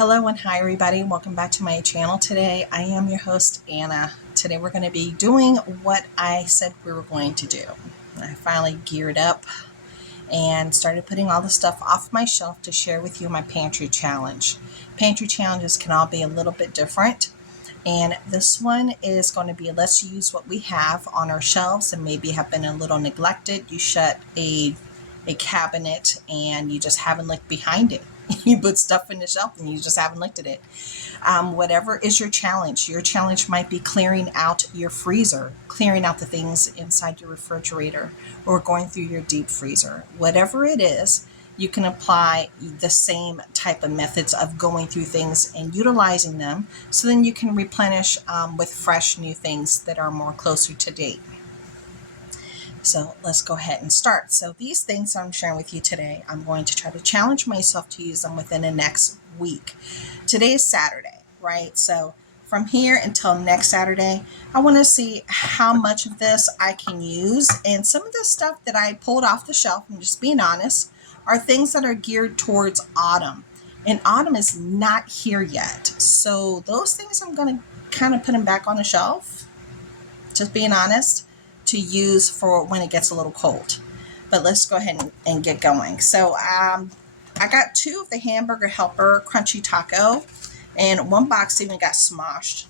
Hello and hi everybody, welcome back to my channel. Today I am your host Anna. Today we're going to be doing what I said we were going to do. I finally geared up and started putting all the stuff off my shelf to share with you my pantry challenge. Pantry challenges can all be a little bit different, and this one is going to be let's use what we have on our shelves and maybe have been a little neglected. You shut a cabinet and you just haven't looked behind it. You put stuff in the shelf and you just haven't looked at it. Whatever is your challenge might be clearing out your freezer, clearing out the things inside your refrigerator, or going through your deep freezer. Whatever it is, you can apply the same type of methods of going through things and utilizing them, so then you can replenish with fresh new things that are more closer to date. So let's go ahead and start. So these things I'm sharing with you today, I'm going to try to challenge myself to use them within the next week. Today is Saturday, right? So from here until next Saturday, I want to see how much of this I can use. And some of the stuff that I pulled off the shelf, I'm just being honest, are things that are geared towards autumn. And autumn is not here yet. So those things I'm going to kind of put them back on the shelf, just being honest, to use for when it gets a little cold. But let's go ahead and get going. So I got 2 of the Hamburger Helper Crunchy Taco, and one box even got smushed.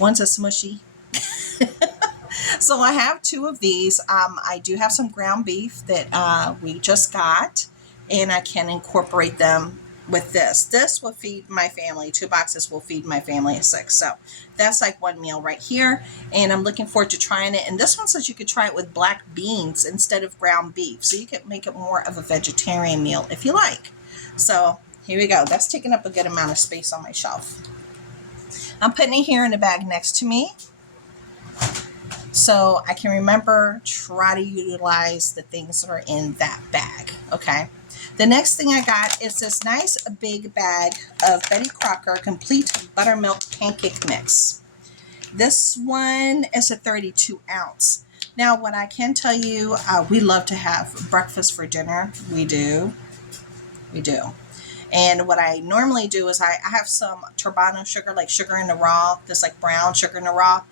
One's a smushy. So I have 2 of these. I do have some ground beef that we just got, and I can incorporate them with this. This will feed my family. 2 boxes will feed my family of 6. So that's like one meal right here. And I'm looking forward to trying it. And this one says you could try it with black beans instead of ground beef. So you could make it more of a vegetarian meal if you like. So here we go. That's taking up a good amount of space on my shelf. I'm putting it here in the bag next to me, so I can remember, try to utilize the things that are in that bag. Okay. The next thing I got is this nice big bag of Betty Crocker Complete Buttermilk Pancake Mix. This one is a 32 ounce. Now, what I can tell you, we love to have breakfast for dinner. We do. And what I normally do is I have some turbano sugar, like sugar in the raw, this like brown sugar in the raw.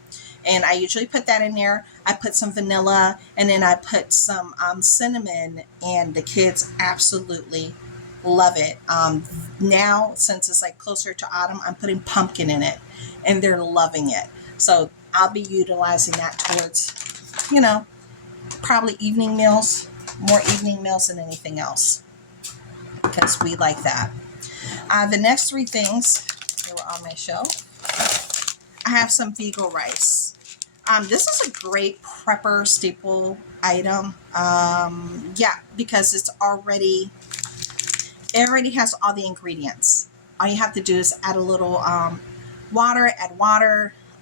And I usually put that in there. I put some vanilla, and then I put some cinnamon, and the kids absolutely love it. Now, since it's like closer to autumn, I'm putting pumpkin in it, and they're loving it. So I'll be utilizing that towards, probably evening meals, more evening meals than anything else, because we like that. The next 3 things that were on my shelf, I have some Vigo rice. This is a great prepper staple item. Because it already has all the ingredients. All you have to do is add a little water,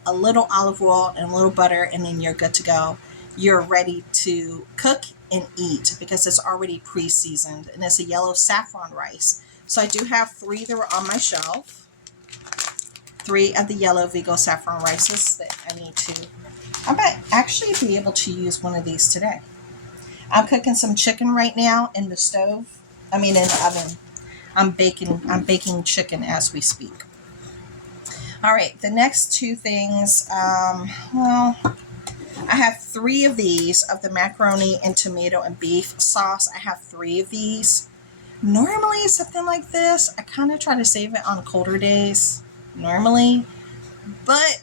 a little olive oil, and a little butter, and then you're good to go. You're ready to cook and eat because it's already pre-seasoned, and it's a yellow saffron rice. So I do have 3 that were on my shelf. 3 of the yellow Vigo saffron rices that I need to. I might actually be able to use one of these today. I'm cooking some chicken right now in the stove. In the oven. I'm baking chicken as we speak. All right, the next 2 things. I have 3 of these of the macaroni and tomato and beef sauce. I have 3 of these. Normally, something like this, I kind of try to save it on colder days. Normally, but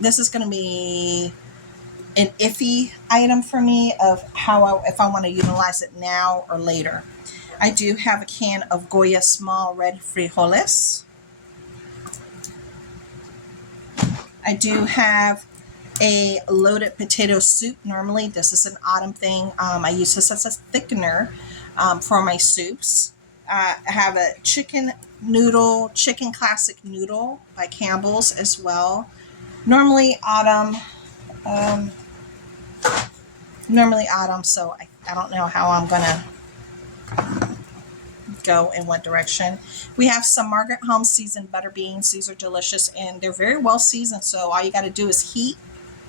this is going to be an iffy item for me of if I want to utilize it now or later. I do have a can of Goya small red frijoles. I do have a loaded potato soup. Normally, this is an autumn thing. I use this as a thickener for my soups. I have a chicken classic noodle by Campbell's as well. Normally autumn, so I don't know how I'm going to go in what direction. We have some Margaret Holmes seasoned butter beans. These are delicious, and they're very well seasoned, so all you got to do is heat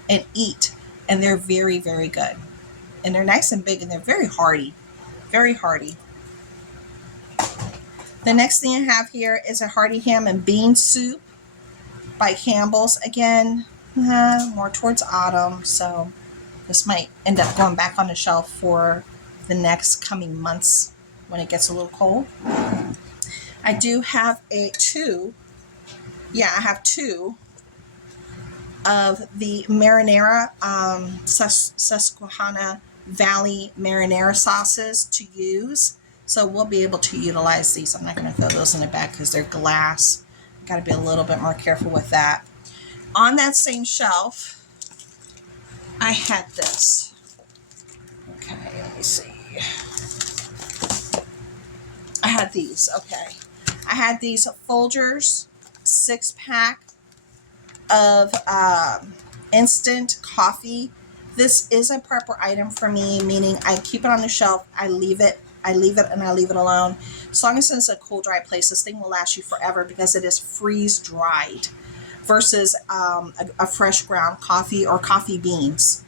and eat, and they're very, very good. And they're nice and big, and they're very hearty. Very hearty. The next thing I have here is a hearty ham and bean soup by Campbell's. Again, more towards autumn, so this might end up going back on the shelf for the next coming months when it gets a little cold. I do have I have two of the marinara, Susquehanna Valley marinara sauces to use. So we'll be able to utilize these. I'm not going to throw those in the bag because they're glass. Got to be a little bit more careful with that. On that same shelf, I had this. Okay, let me see. I had these. Okay. I had these Folgers 6-pack of instant coffee. This is a prepper item for me, meaning I keep it on the shelf, I leave it alone. As long as it's a cool, dry place, this thing will last you forever because it is freeze dried versus a fresh ground coffee or coffee beans.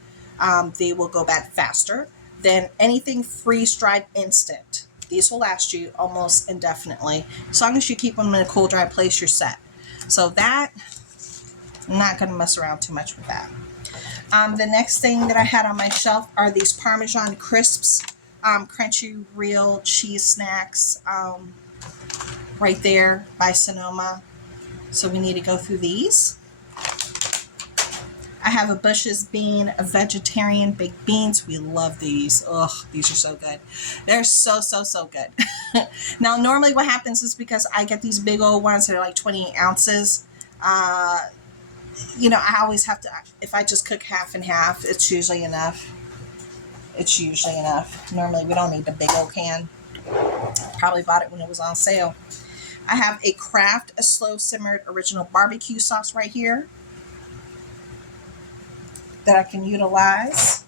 They will go bad faster than anything freeze dried instant. These will last you almost indefinitely. As long as you keep them in a cool, dry place, you're set. So that, I'm not going to mess around too much with that. The next thing that I had on my shelf are these Parmesan Crisps, crunchy real cheese snacks, right there by Sonoma. So we need to go through these. I have a Bush's Bean, a vegetarian baked beans. We love these. Ugh, these are so good. They're so good. Now, normally what happens is because I get these big old ones that are like 20 ounces, I always have to, if I just cook half and half, it's usually enough. Normally we don't need the big old can. Probably bought it when it was on sale. I have a Kraft, a slow simmered original barbecue sauce right here that I can utilize.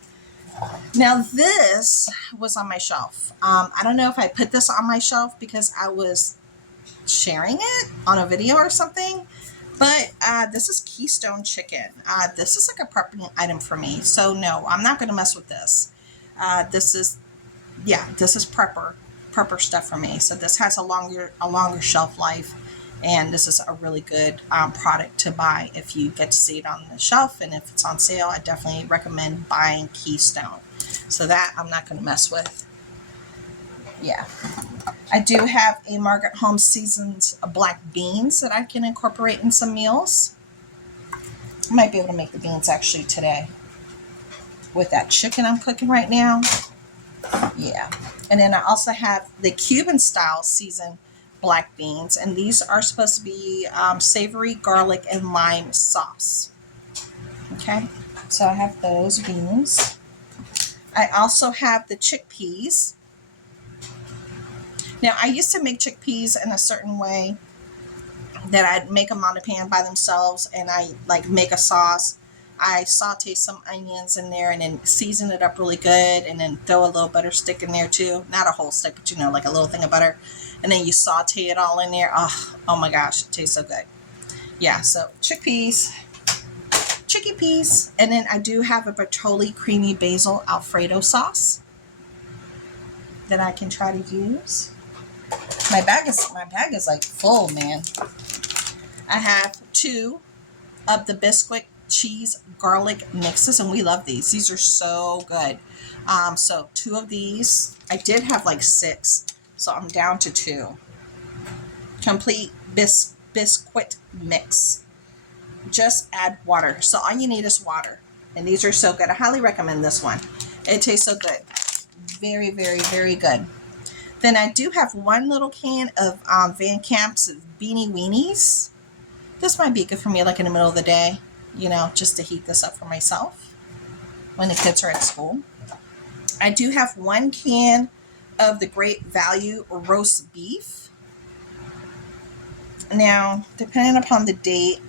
Now this was on my shelf. I don't know if I put this on my shelf because I was sharing it on a video or something, but this is Keystone chicken. This is like a prepping item for me. So no, I'm not going to mess with this. This is prepper stuff for me. So this has a longer shelf life, and this is a really good product to buy if you get to see it on the shelf. And if it's on sale, I definitely recommend buying Keystone. So that I'm not going to mess with. Yeah. I do have a Margaret Holmes seasoned black beans that I can incorporate in some meals. I might be able to make the beans actually today with that chicken I'm cooking right now. Yeah. And then I also have the Cuban style seasoned black beans, and these are supposed to be savory garlic and lime sauce. Okay, so I have those beans. I also have the chickpeas. Now, I used to make chickpeas in a certain way that I'd make them on a pan by themselves, and I like make a sauce. I saute some onions in there and then season it up really good, and then throw a little butter stick in there too. Not a whole stick, but like a little thing of butter. And then you saute it all in there. Oh my gosh, it tastes so good. Yeah, so chickpeas. And then I do have a Bertolli creamy basil Alfredo sauce that I can try to use. My bag is like full, man. I have 2 of the Bisquick cheese garlic mixes, and we love these. These are so good. So 2 of these. I did have like 6, so I'm down to 2. Complete Bisquick mix. Just add water. So all you need is water, and these are so good. I highly recommend this one. It tastes so good. Very, very, very good. Then I do have 1 little can of Van Camp's Beanie Weenies. This might be good for me like in the middle of the day, just to heat this up for myself when the kids are at school. I do have 1 can of the Great Value roast beef. Now, depending upon the date,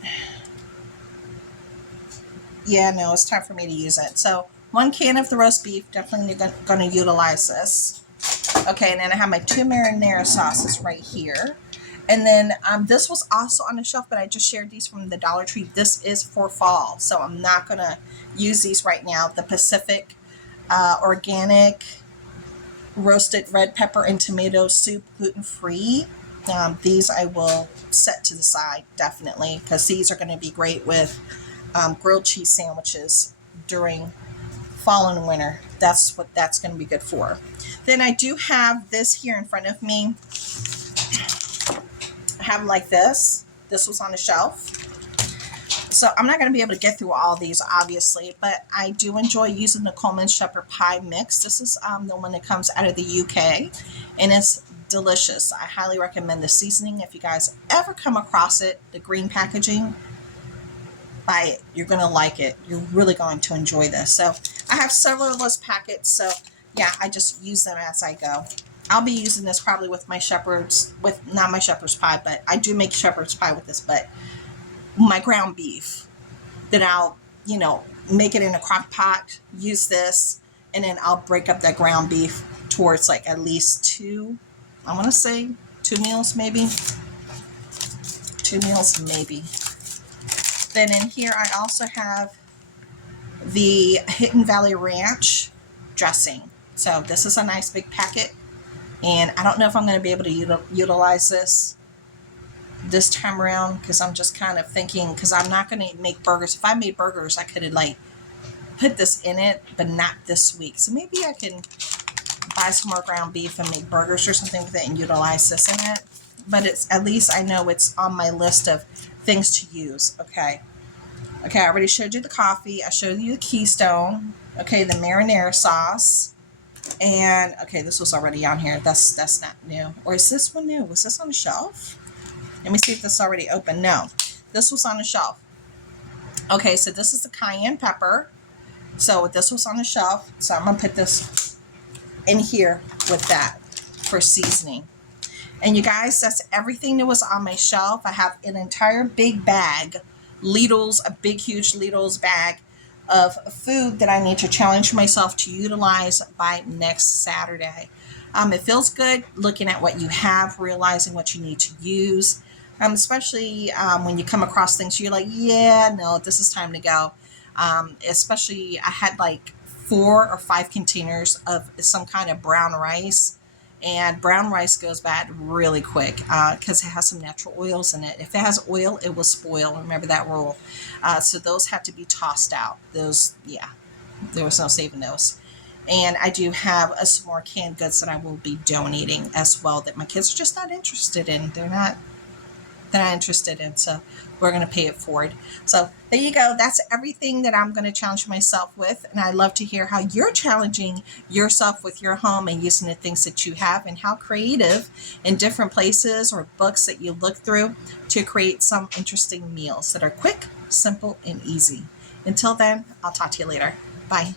it's time for me to use it. So 1 can of the roast beef, definitely going to utilize this. Okay, and then I have my 2 marinara sauces right here. And then this was also on the shelf, but I just shared these from the Dollar Tree. This is for fall, so I'm not going to use these right now. The Pacific Organic Roasted Red Pepper and Tomato Soup, gluten-free. These I will set to the side definitely, because these are going to be great with grilled cheese sandwiches during fall and winter. That's what that's going to be good for. Then I do have this here in front of me. I have them like this. This was on the shelf. So I'm not going to be able to get through all these, obviously, but I do enjoy using the Coleman Shepherd Pie Mix. This is the one that comes out of the UK, and it's delicious. I highly recommend the seasoning. If you guys ever come across it, the green packaging, buy it. You're going to like it. You're really going to enjoy this. So I have several of those packets. So yeah, I just use them as I go. I'll be using this probably with my not my shepherd's pie, but I do make shepherd's pie with this, but my ground beef, then I'll, make it in a crock pot, use this, and then I'll break up that ground beef towards like at least two meals maybe. 2 meals maybe. Then in here I also have the Hidden Valley Ranch dressing. So this is a nice big packet, and I don't know if I'm going to be able to utilize this time around, because I'm just kind of thinking, because I'm not going to make burgers. If I made burgers, I could have like put this in it, but not this week. So maybe I can buy some more ground beef and make burgers or something with it and utilize this in it. But it's, at least I know it's on my list of things to use. Okay, I already showed you the coffee. I showed you the Keystone. Okay, the marinara sauce. And okay, this was already on here. That's not new. Or is this one new? Was this on the shelf? Let me see if this is already open. No, this was on the shelf. Okay, so this is the cayenne pepper. So this was on the shelf. So I'm going to put this in here with that for seasoning. And you guys, that's everything that was on my shelf. I have an entire big bag, a big, huge Lidl's bag of food that I need to challenge myself to utilize by next Saturday. It feels good looking at what you have, realizing what you need to use. Especially when you come across things, you're like, yeah, no, this is time to go. Especially I had like 4 or 5 containers of some kind of brown rice, and brown rice goes bad really quick because it has some natural oils in it. If it has oil, it will spoil. Remember that rule. So those had to be tossed out. Those, yeah, there was no saving those. And I do have some more canned goods that I will be donating as well that my kids are just not interested in. They're not interested in, so we're going to pay it forward. So there you go. That's everything that I'm going to challenge myself with, and I'd love to hear how you're challenging yourself with your home and using the things that you have, and how creative in different places or books that you look through to create some interesting meals that are quick, simple, and easy. Until then, I'll talk to you later. Bye.